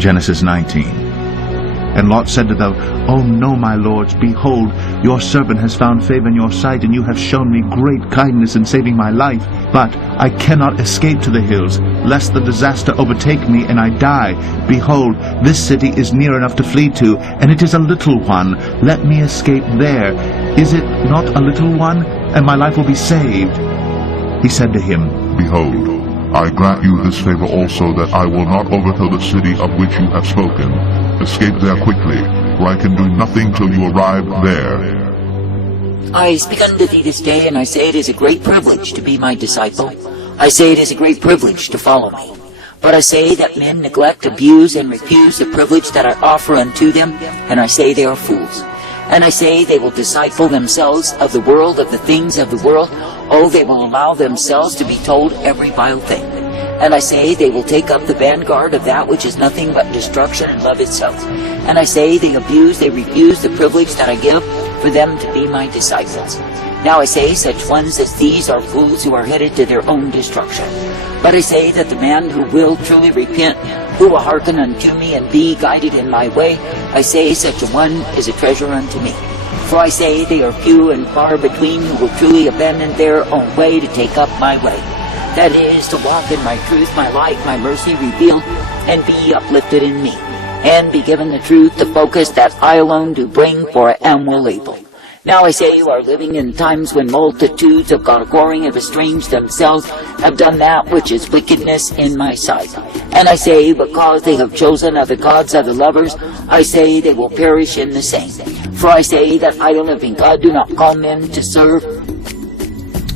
Genesis 19. And Lot said to them, O no, my lords, behold, your servant has found favor in your sight, and you have shown me great kindness in saving my life. But I cannot escape to the hills, lest the disaster overtake me and I die. Behold, this city is near enough to flee to, and it is a little one. Let me escape there. Is it not a little one? And my life will be saved. He said to him, Behold, I grant you this favor also, that I will not overthrow the city of which you have spoken. Escape there quickly, for I can do nothing till you arrive there. I speak unto thee this day, and I say it is a great privilege to be my disciple. I say it is a great privilege to follow me. But I say that men neglect, abuse, and refuse the privilege that I offer unto them, and I say they are fools. And I say they will disciple themselves of the world, of the things of the world. Oh, they will allow themselves to be told every vile thing. And I say they will take up the vanguard of that which is nothing but destruction and love itself. And I say they abuse, they refuse the privilege that I give for them to be my disciples. Now I say such ones as these are fools who are headed to their own destruction. But I say that the man who will truly repent, who will hearken unto me and be guided in my way, I say such a one is a treasure unto me. For I say they are few and far between who will truly abandon their own way to take up my way. That is, to walk in my truth, my light, my mercy revealed, and be uplifted in me, and be given the truth, the focus that I alone do bring, for I am well able. Now I say you are living in times when multitudes of God-abhorring have estranged themselves, have done that which is wickedness in my sight. And I say, because they have chosen other gods, other lovers, I say they will perish in the same. For I say that I, the living God, do not call men to serve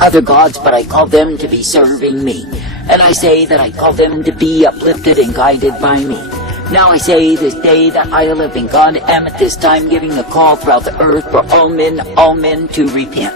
other gods, but I call them to be serving me. And I say that I call them to be uplifted and guided by me. Now I say this day that I, the living God, am at this time giving a call throughout the earth for all men to repent.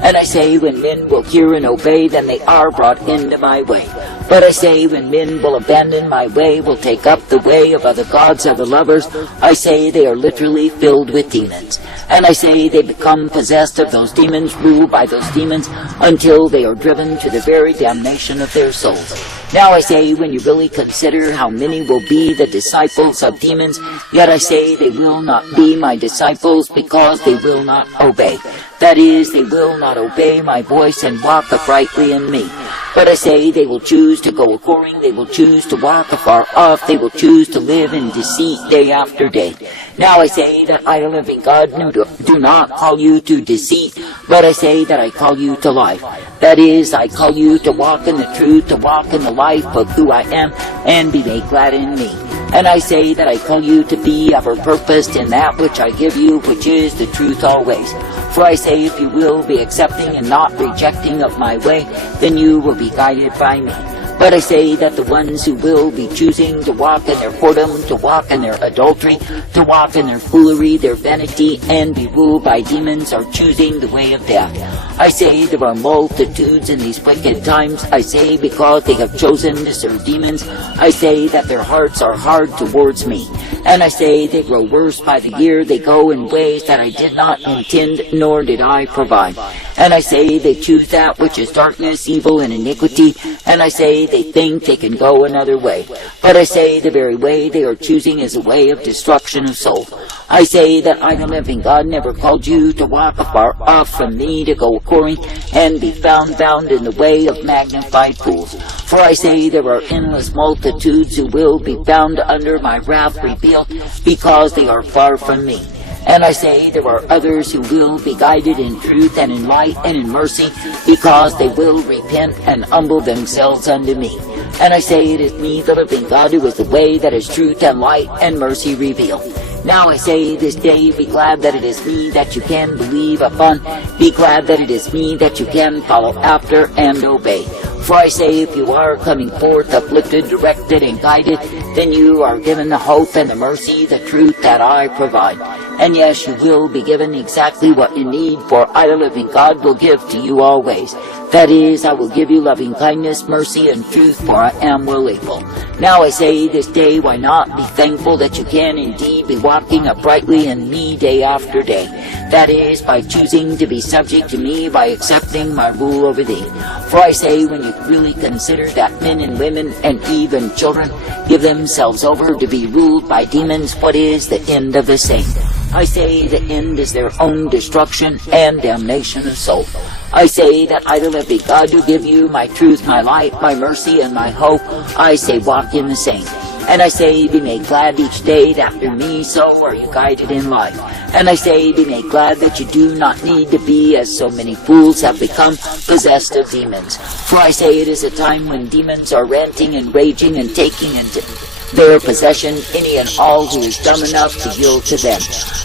And I say when men will hear and obey, then they are brought into my way. But I say when men will abandon my way, will take up the way of other gods, other lovers, I say they are literally filled with demons. And I say they become possessed of those demons, ruled by those demons, until they are driven to the very damnation of their souls. Now I say, when you really consider how many will be the disciples of demons, yet I say they will not be my disciples because they will not obey. That is, they will not obey my voice and walk uprightly in me. But I say they will choose to go a-whoring, they will choose to walk afar off, they will choose to live in deceit day after day. Now I say that I, the living God, do not call you to deceit, but I say that I call you to life. That is, I call you to walk in the truth, to walk in the life of who I am, and be made glad in me. And I say that I call you to be ever purposed in that which I give you, which is the truth always. For I say, if you will be accepting and not rejecting of my way, then you will be guided by me. But I say that the ones who will be choosing to walk in their whoredom, to walk in their adultery, to walk in their foolery, their vanity, and be ruled by demons, are choosing the way of death. I say there are multitudes in these wicked times. I say because they have chosen to serve demons. I say that their hearts are hard towards me. And I say they grow worse by the year. They go in ways that I did not intend, nor did I provide. And I say they choose that which is darkness, evil, and iniquity. And I say they think they can go another way. But I say the very way they are choosing is a way of destruction of soul. I say that I, the living God, never called you to walk afar off from me, to go a-whoring, and be found bound in the way of magnified fools. For I say there are endless multitudes who will be bound under my wrath revealed, because they are far from me. And I say there are others who will be guided in truth and in light and in mercy, because they will repent and humble themselves unto me. And I say it is me, the living God, who is the way that is truth and light and mercy revealed. Now I say this day, be glad that it is me that you can believe upon. Be glad that it is me that you can follow after and obey. For I say, if you are coming forth uplifted, directed, and guided, then you are given the hope and the mercy, the truth that I provide. And yes, you will be given exactly what you need, for I, the living God, will give to you always. That is, I will give you loving kindness, mercy, and truth, for I am well able. Now I say this day, why not be thankful that you can indeed be walking uprightly in me day after day? That is, by choosing to be subject to me, by accepting my rule over thee. For I say, when you really consider that men and women and even children give themselves over to be ruled by demons, what is the end of the same? I say the end is their own destruction and damnation of soul. I say that I, the living God, do give you my truth, my light, my mercy, and my hope. I say, walk in the same. And I say, be made glad each day that through me so are you guided in life. And I say, be made glad that you do not need to be, as so many fools have become, possessed of demons. For I say it is a time when demons are ranting and raging and taking into their possession any and all who is dumb enough to yield to them.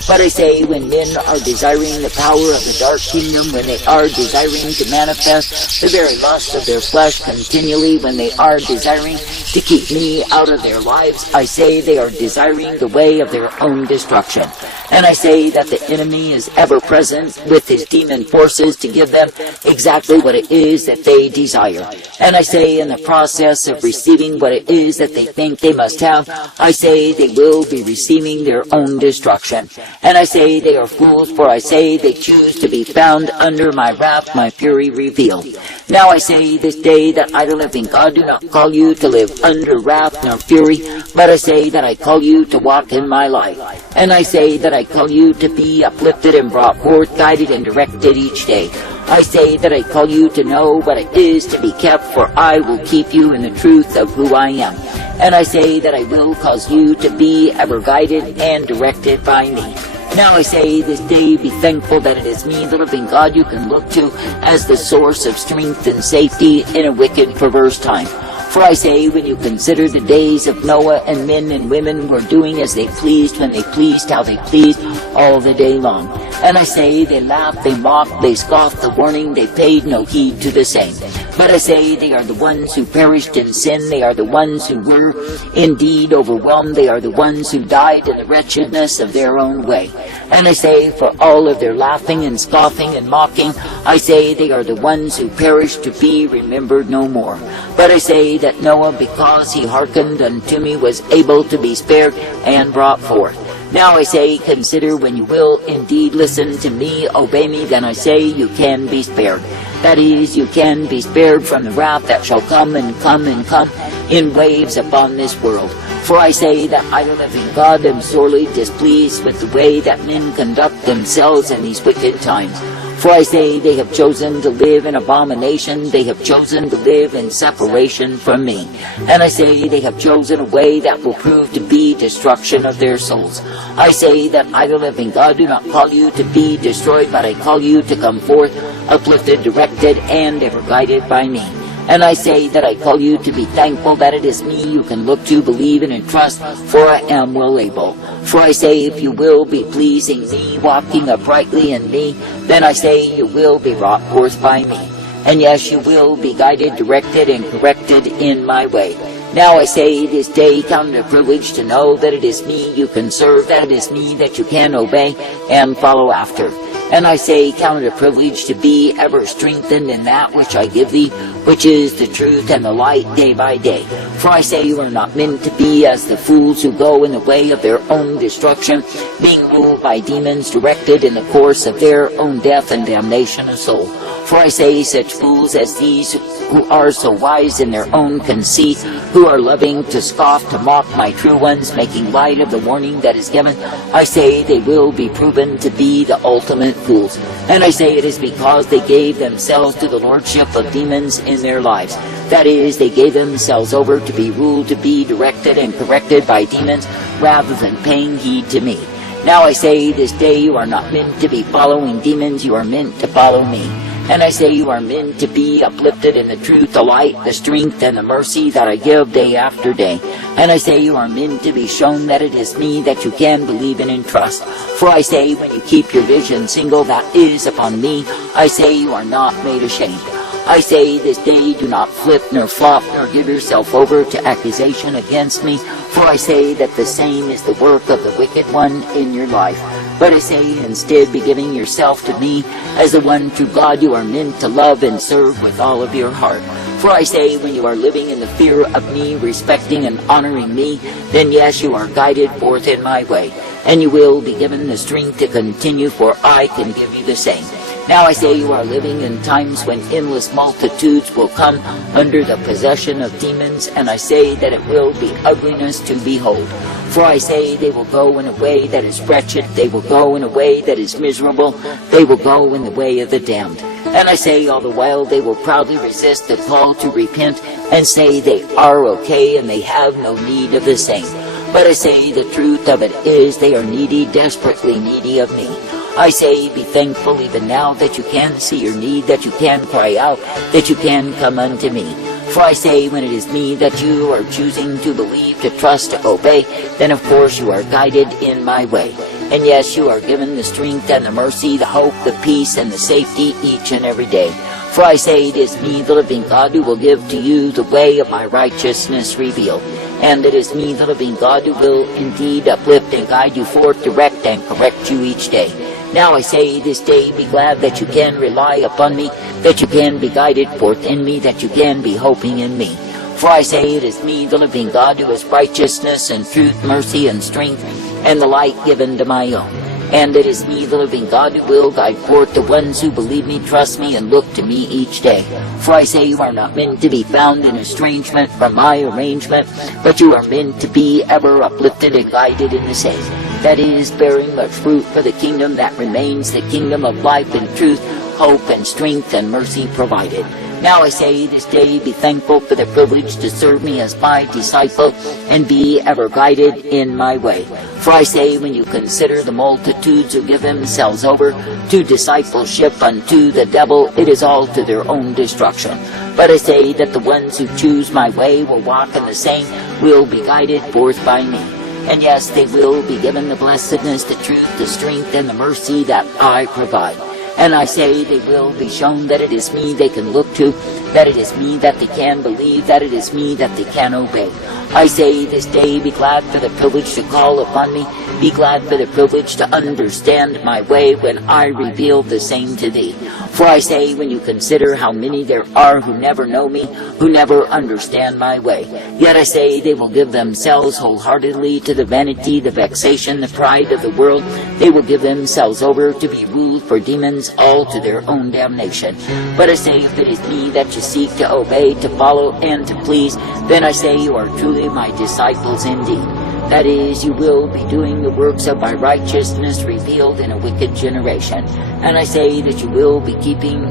But I say, when men are desiring the power of the dark kingdom, when they are desiring to manifest the very lust of their flesh continually, when they are desiring to keep me out of their lives, I say they are desiring the way of their own destruction. And I say that the enemy is ever present with his demon forces to give them exactly what it is that they desire. And I say, in the process of receiving what it is that they think they must have, I say they will be receiving their own destruction. And I say they are fools, for I say they choose to be found under my wrath, my fury revealed. Now I say this day that I, the living God, do not call you to live under wrath nor fury, but I say that I call you to walk in my life. And I say that I call you to be uplifted and brought forth, guided and directed each day. I say that I call you to know what it is to be kept, for I will keep you in the truth of who I am. And I say that I will cause you to be ever guided and directed by me. Now I say this day, be thankful that it is me, the living God, you can look to as the source of strength and safety in a wicked, perverse time. For I say, when you consider the days of Noah, and men and women were doing as they pleased, when they pleased, how they pleased, all the day long. And I say, they laughed, they mocked, they scoffed the warning, they paid no heed to the same. But I say, they are the ones who perished in sin, they are the ones who were indeed overwhelmed, they are the ones who died in the wretchedness of their own way. And I say, for all of their laughing and scoffing and mocking, I say, they are the ones who perished to be remembered no more. But I say that Noah, because he hearkened unto me, was able to be spared and brought forth. Now I say, consider, when you will indeed listen to me, obey me, then I say you can be spared. That is, you can be spared from the wrath that shall come and come and come in waves upon this world. For I say that I, the living God, am sorely displeased with the way that men conduct themselves in these wicked times. For I say they have chosen to live in abomination, they have chosen to live in separation from me. And I say they have chosen a way that will prove to be destruction of their souls. I say that I, the living God, do not call you to be destroyed, but I call you to come forth, uplifted, directed, and ever guided by me. And I say that I call you to be thankful that it is me you can look to, believe in, and trust, for I am well able. For I say, if you will be pleasing me, walking uprightly in me, then I say you will be brought forth by me. And yes, you will be guided, directed, and corrected in my way. Now I say this day, count it a privilege to know that it is me you can serve, that it is me that you can obey and follow after. And I say, count it a privilege to be ever strengthened in that which I give thee, which is the truth and the light day by day. For I say you are not meant to be as the fools who go in the way of their own destruction, being ruled by demons, directed in the course of their own death and damnation of soul. For I say, such fools as these, who are so wise in their own conceit, who are loving to scoff, to mock my true ones, making light of the warning that is given, I say they will be proven to be the ultimate fools. And I say it is because they gave themselves to the lordship of demons in their lives. That is, they gave themselves over to be ruled, to be directed and corrected by demons, rather than paying heed to me. Now I say this day you are not meant to be following demons, you are meant to follow me. And I say you are meant to be uplifted in the truth, the light, the strength, and the mercy that I give day after day. And I say you are meant to be shown that it is me that you can believe in and trust. For I say, when you keep your vision single, that is upon me, I say you are not made ashamed. I say this day, do not flip nor flop nor give yourself over to accusation against me, for I say that the same is the work of the wicked one in your life. But I say, instead, be giving yourself to me as the one true God you are meant to love and serve with all of your heart. For I say, when you are living in the fear of me, respecting and honoring me, then yes, you are guided forth in my way. and you will be given the strength to continue, for I can give you the same. Now I say you are living in times when endless multitudes will come under the possession of demons, and I say that it will be ugliness to behold. For I say they will go in a way that is wretched, they will go in a way that is miserable, they will go in the way of the damned. And I say all the while they will proudly resist the call to repent, and say they are okay and they have no need of the same. But I say the truth of it is they are needy, desperately needy of me. I say, be thankful even now that you can see your need, that you can cry out, that you can come unto me. For I say, when it is me that you are choosing to believe, to trust, to obey, then of course you are guided in my way. And yes, you are given the strength and the mercy, the hope, the peace, and the safety each and every day. For I say, it is me, the living God, who will give to you the way of my righteousness revealed. And it is me, the living God, who will indeed uplift and guide you forth, direct and correct you each day. Now I say this day, be glad that you can rely upon me, that you can be guided forth in me, that you can be hoping in me. For I say it is me, the living God, who is righteousness and truth, mercy and strength, and the light given to my own. And it is me, the living God, who will guide forth the ones who believe me, trust me, and look to me each day. For I say you are not meant to be found in estrangement from my arrangement, but you are meant to be ever uplifted and guided in the same. That is, bearing much fruit for the kingdom that remains, the kingdom of life and truth, hope and strength and mercy provided. Now I say this day, be thankful for the privilege to serve me as my disciple and be ever guided in my way. For I say, when you consider the multitudes who give themselves over to discipleship unto the devil, it is all to their own destruction. But I say that the ones who choose my way will walk in the same, will be guided forth by me. And yes, they will be given the blessedness, the truth, the strength, and the mercy that I provide. And I say they will be shown that it is me they can look to, that it is me that they can believe, that it is me that they can obey. I say this day, be glad for the privilege to call upon me, be glad for the privilege to understand my way when I reveal the same to thee. For I say, when you consider how many there are who never know me, who never understand my way, yet I say they will give themselves wholeheartedly to the vanity, the vexation, the pride of the world. They will give themselves over to be ruled for demons, all to their own damnation. But I say, if it is me that you seek to obey, to follow, and to please, then I say you are truly my disciples indeed. That is, you will be doing the works of my righteousness revealed in a wicked generation. And I say that you will be keeping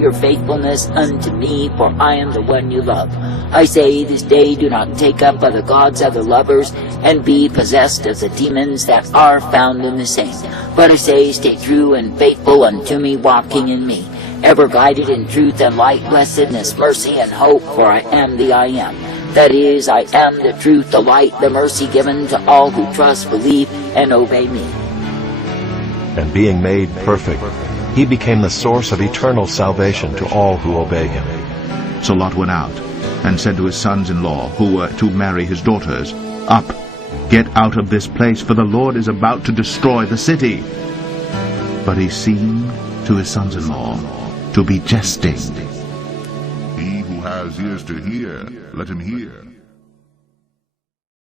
your faithfulness unto me, for I am the one you love. I say this day, do not take up other gods, other lovers, and be possessed of the demons that are found in the same. But I say, stay true and faithful unto me, walking in me, ever guided in truth and light, blessedness, mercy, and hope, for I am the I am. That is, I am the truth, the light, the mercy given to all who trust, believe, and obey me. And being made perfect, he became the source of eternal salvation to all who obey him. So Lot went out, and said to his sons-in-law, who were to marry his daughters, Up, get out of this place, for the Lord is about to destroy the city. But he seemed to his sons-in-law to be jesting. He who has ears to hear, let him hear.